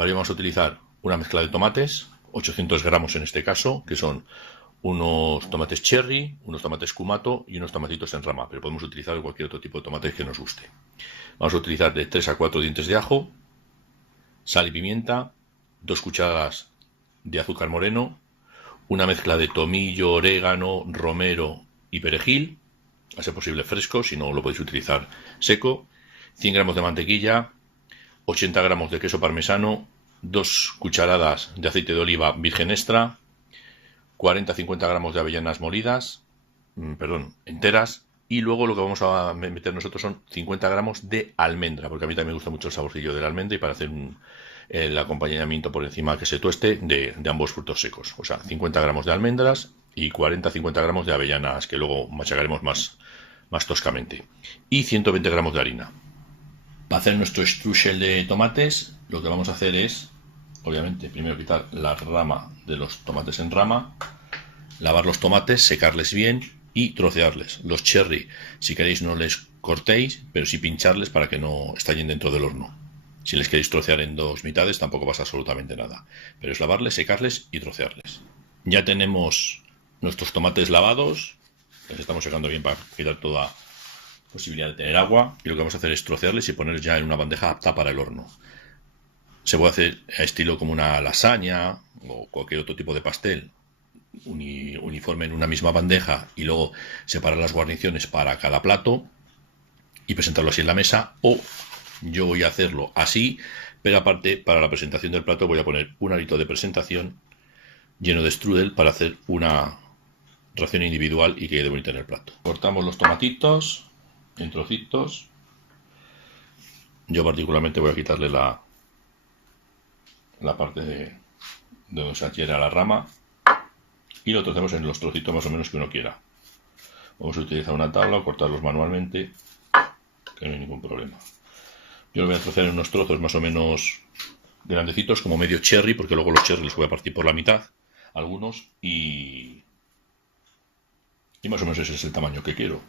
Para ello vamos a utilizar una mezcla de tomates, 800 gramos en este caso, que son unos tomates cherry, unos tomates kumato y unos tomatitos en rama, pero podemos utilizar cualquier otro tipo de tomate que nos guste. Vamos a utilizar de 3 a 4 dientes de ajo, sal y pimienta, 2 cucharadas de azúcar moreno, una mezcla de tomillo, orégano, romero y perejil, a ser posible fresco, si no lo podéis utilizar seco, 100 gramos de mantequilla, 80 gramos de queso parmesano, 2 cucharadas de aceite de oliva virgen extra, 40-50 gramos de avellanas molidas, enteras, y luego lo que vamos a meter nosotros son 50 gramos de almendra, porque a mí también me gusta mucho el saborcillo de la almendra y para hacer el acompañamiento por encima que se tueste de ambos frutos secos. O sea, 50 gramos de almendras y 40-50 gramos de avellanas que luego machacaremos más toscamente. Y 120 gramos de harina. Para hacer nuestro strudel de tomates, lo que vamos a hacer es, obviamente, primero quitar la rama de los tomates en rama, lavar los tomates, secarles bien y trocearles. Los cherry, si queréis, no les cortéis, pero sí pincharles para que no estallen dentro del horno. Si les queréis trocear en dos mitades, tampoco pasa absolutamente nada. Pero es lavarles, secarles y trocearles. Ya tenemos nuestros tomates lavados. Les estamos secando bien para quitar toda posibilidad de tener agua. Y lo que vamos a hacer es trocearles y poner ya en una bandeja apta para el horno. Se puede hacer a estilo como una lasaña o cualquier otro tipo de pastel, uniforme en una misma bandeja, y luego separar las guarniciones para cada plato y presentarlo así en la mesa. O yo voy a hacerlo así, pero aparte para la presentación del plato voy a poner un arito de presentación lleno de strudel para hacer una ración individual y que quede bonita en el plato. Cortamos los tomatitos en trocitos. Yo particularmente voy a quitarle la parte de donde se adhiere a la rama y lo trocemos en los trocitos más o menos que uno quiera. Vamos a utilizar una tabla o cortarlos manualmente, que no hay ningún problema. Yo lo voy a trocear en unos trozos más o menos grandecitos, como medio cherry, porque luego los cherry los voy a partir por la mitad, algunos, y más o menos ese es el tamaño que quiero.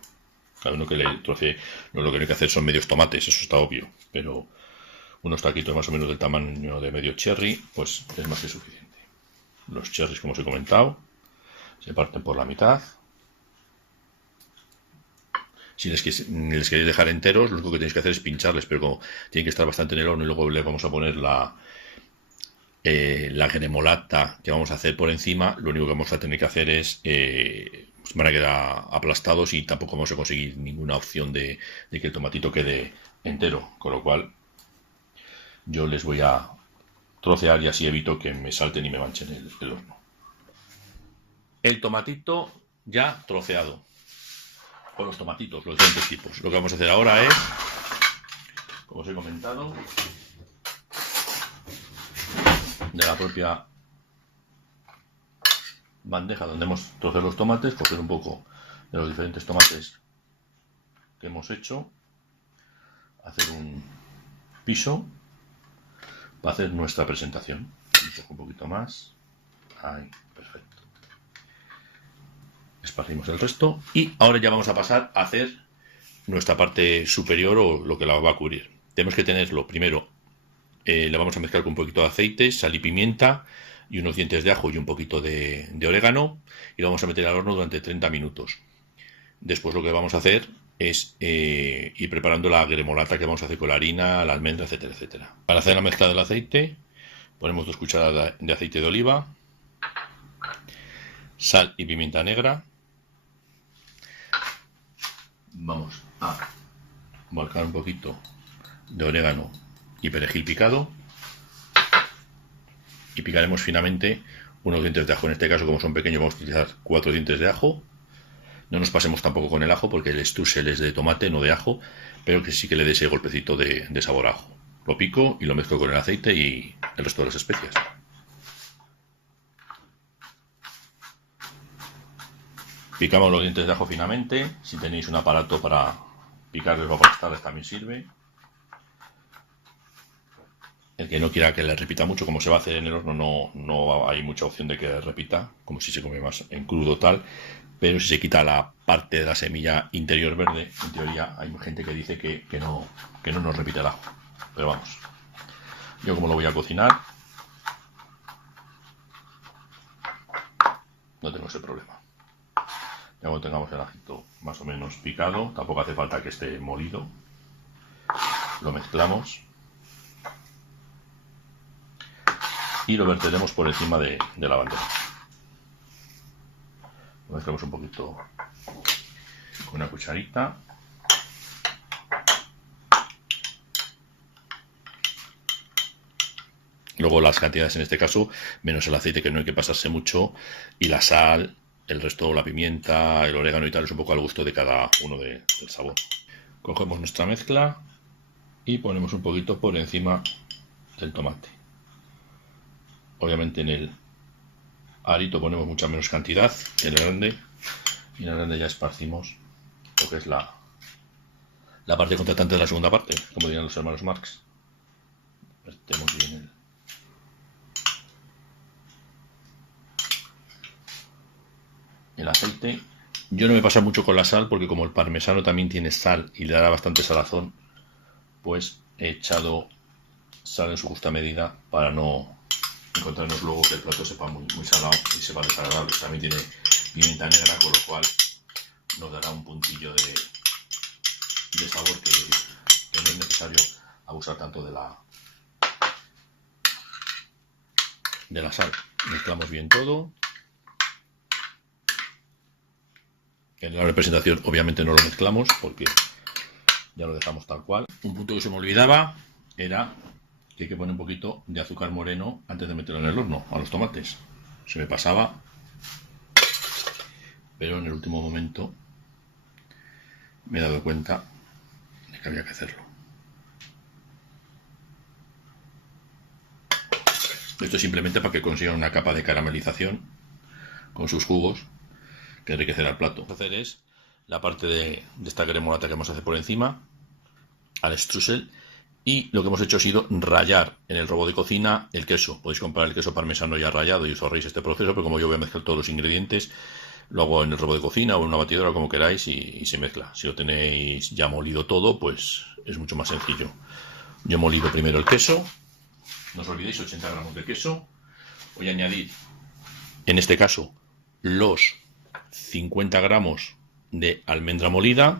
Cada uno que le trocee, lo que no hay que hacer son medios tomates, eso está obvio, pero unos taquitos más o menos del tamaño de medio cherry, pues es más que suficiente. Los cherries, como os he comentado, se parten por la mitad. Si les queréis dejar enteros, lo único que tenéis que hacer es pincharles, pero como tienen que estar bastante en el horno y luego le vamos a poner la gremolata que vamos a hacer por encima, lo único que vamos a tener que hacer es van a quedar aplastados y tampoco vamos a conseguir ninguna opción de que el tomatito quede entero, con lo cual yo les voy a trocear y así evito que me salten y me manchen el horno. El tomatito ya troceado, con los tomatitos, los diferentes tipos. Lo que vamos a hacer ahora es, como os he comentado, de la propia bandeja donde hemos troceado los tomates, coger un poco de los diferentes tomates que hemos hecho, hacer un piso para hacer nuestra presentación. Un poquito más, ahí, perfecto. Esparcimos el resto y ahora ya vamos a pasar a hacer nuestra parte superior o lo que la va a cubrir. Tenemos que tenerlo primero, le vamos a mezclar con un poquito de aceite, sal y pimienta y unos dientes de ajo y un poquito de orégano y lo vamos a meter al horno durante 30 minutos. Después lo que vamos a hacer es ir preparando la gremolata que vamos a hacer con la harina, la almendra, etcétera, etcétera. Para hacer la mezcla del aceite ponemos 2 cucharadas de aceite de oliva, sal y pimienta negra. Vamos a volcar un poquito de orégano y perejil picado y picaremos finamente unos dientes de ajo. En este caso, como son pequeños, vamos a utilizar 4 dientes de ajo. No nos pasemos tampoco con el ajo porque el strudel es de tomate, no de ajo, pero que sí que le dé ese golpecito de sabor a ajo. Lo pico y lo mezclo con el aceite y el resto de las especias. Picamos los dientes de ajo finamente. Si tenéis un aparato para picarles o aplastarles también sirve. El que no quiera que le repita mucho, como se va a hacer en el horno, no hay mucha opción de que repita, como si se come más en crudo tal. Pero si se quita la parte de la semilla interior verde, en teoría hay gente que dice que no nos repite el ajo. Pero vamos, Yo como lo voy a cocinar, no tengo ese problema. Ya cuando tengamos el ajito más o menos picado, tampoco hace falta que esté molido, lo mezclamos y lo verteremos por encima de la bandeja. Lo mezclamos un poquito con una cucharita. Luego las cantidades en este caso, menos el aceite, que no hay que pasarse mucho, y la sal, el resto, la pimienta, el orégano y tal, es un poco al gusto de cada uno del sabor. Cogemos nuestra mezcla y ponemos un poquito por encima del tomate. Obviamente en el arito ponemos mucha menos cantidad que en el grande, y en el grande ya esparcimos lo que es la parte contratante de la segunda parte, como dirían los hermanos Marx. Vertemos bien el aceite. Yo no me pasa mucho con la sal porque como el parmesano también tiene sal y le dará bastante salazón, pues he echado sal en su justa medida para no encontrarnos luego que el plato sepa muy salado y sepa desagradable. También tiene pimienta negra, con lo cual nos dará un puntillo de sabor que no es necesario abusar tanto de la sal. Mezclamos bien todo. En la representación obviamente no lo mezclamos porque ya lo dejamos tal cual. Un punto que se me olvidaba era que hay que poner un poquito de azúcar moreno antes de meterlo en el horno a los tomates. Se me pasaba, pero en el último momento me he dado cuenta de que había que hacerlo. Esto es simplemente para que consigan una capa de caramelización con sus jugos que enriquecerá el plato. Lo que vamos a hacer es la parte de esta cremolata que vamos a hacer por encima al streusel, y lo que hemos hecho ha sido rallar en el robot de cocina el queso. Podéis comprar el queso parmesano ya rallado y os ahorréis este proceso, pero como yo voy a mezclar todos los ingredientes, lo hago en el robot de cocina o en una batidora, como queráis, y se mezcla. Si lo tenéis ya molido todo, pues es mucho más sencillo. Yo he molido primero el queso, no os olvidéis, 80 gramos de queso. Voy a añadir, en este caso, los 50 gramos de almendra molida,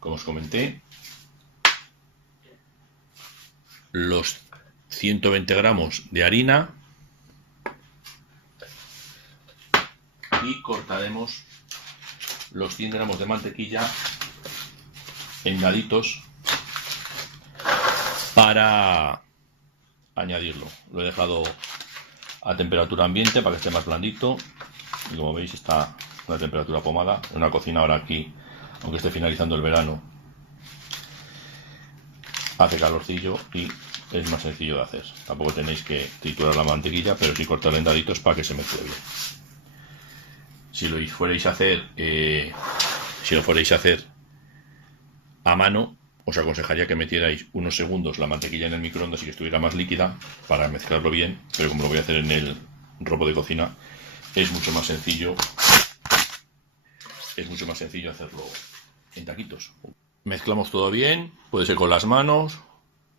como os comenté, los 120 gramos de harina, y cortaremos los 100 gramos de mantequilla en daditos para añadirlo. Lo he dejado a temperatura ambiente para que esté más blandito, y como veis está a una temperatura pomada. En una cocina ahora aquí, aunque esté finalizando el verano, hace calorcillo y es más sencillo de hacer. Tampoco tenéis que triturar la mantequilla, pero sí cortarla en daditos para que se mezcle bien. Si lo fuerais a hacer a mano, os aconsejaría que metierais unos segundos la mantequilla en el microondas y que estuviera más líquida para mezclarlo bien, pero como lo voy a hacer en el robot de cocina, es mucho más sencillo hacerlo en taquitos. Mezclamos todo bien, puede ser con las manos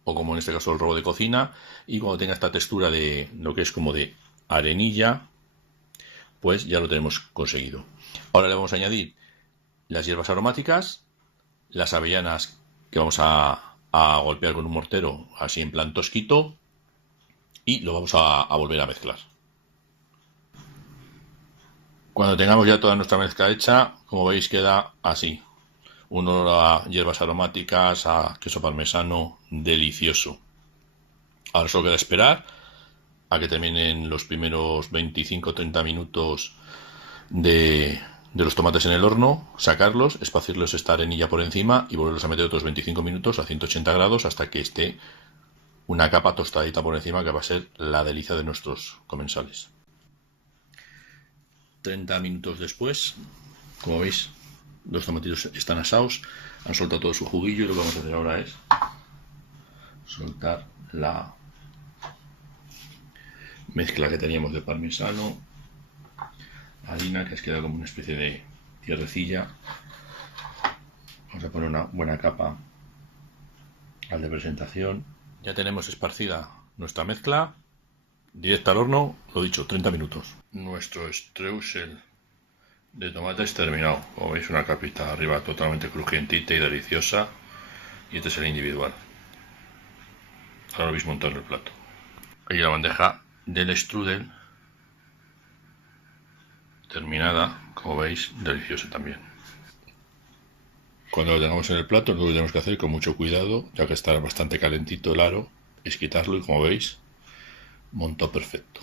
o como en este caso el robot de cocina, y cuando tenga esta textura de lo que es como de arenilla, pues ya lo tenemos conseguido. Ahora le vamos a añadir las hierbas aromáticas, las avellanas que vamos a golpear con un mortero así en plan tosquito, y lo vamos a volver a mezclar. Cuando tengamos ya toda nuestra mezcla hecha, como veis queda así, un olor a hierbas aromáticas, a queso parmesano, delicioso. Ahora solo queda esperar a que terminen los primeros 25-30 minutos de los tomates en el horno, sacarlos, esparcirlos esta arenilla por encima y volverlos a meter otros 25 minutos a 180 grados hasta que esté una capa tostadita por encima, que va a ser la delicia de nuestros comensales. 30 minutos después, como veis, los tomatitos están asados, han soltado todo su juguillo, y lo que vamos a hacer ahora es soltar la mezcla que teníamos de parmesano, harina, que has quedado como una especie de tierrecilla. Vamos a poner una buena capa al de presentación Ya tenemos esparcida nuestra mezcla. Directa al horno, lo dicho, 30 minutos. Nuestro streusel de tomates terminado. Como veis, una capita arriba totalmente crujientita y deliciosa. Y este es el individual. Ahora lo habéis montado en el plato. Aquí la bandeja del strudel terminada, como veis, deliciosa también. Cuando lo tengamos en el plato, lo que tenemos que hacer con mucho cuidado, ya que está bastante calentito el aro, es quitarlo y como veis, montó perfecto.